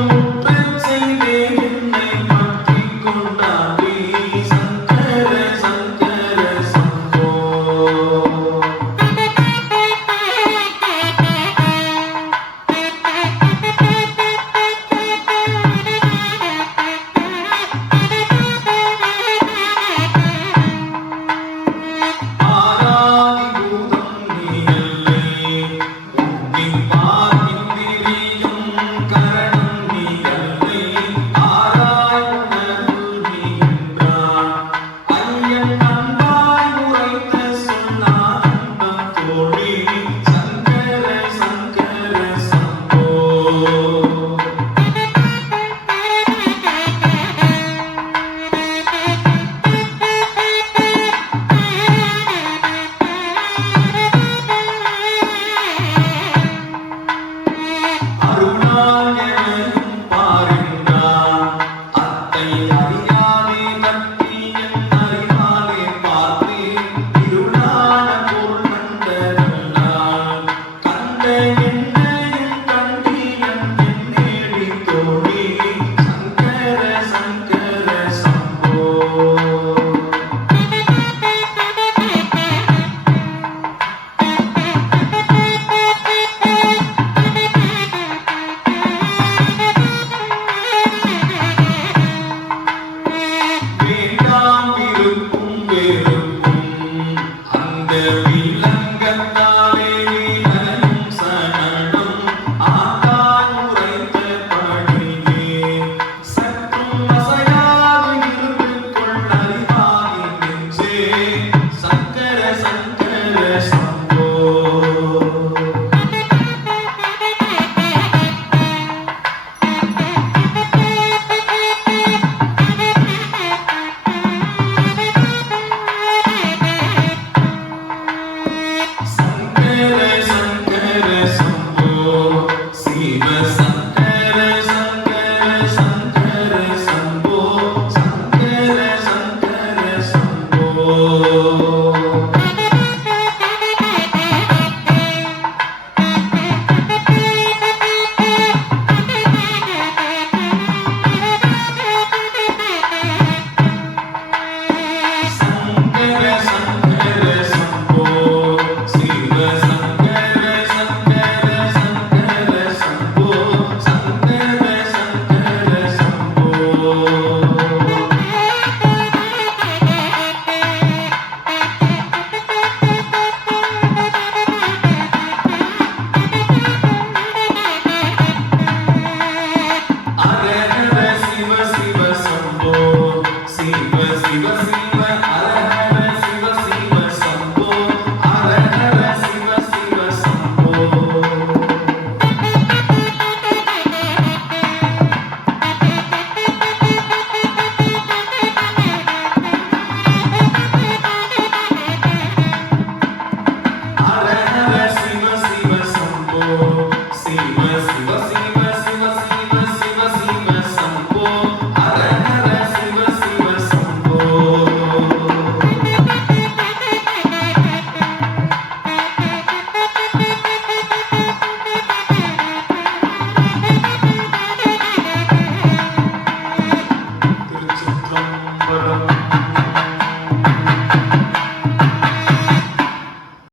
I'm singing. sozinho.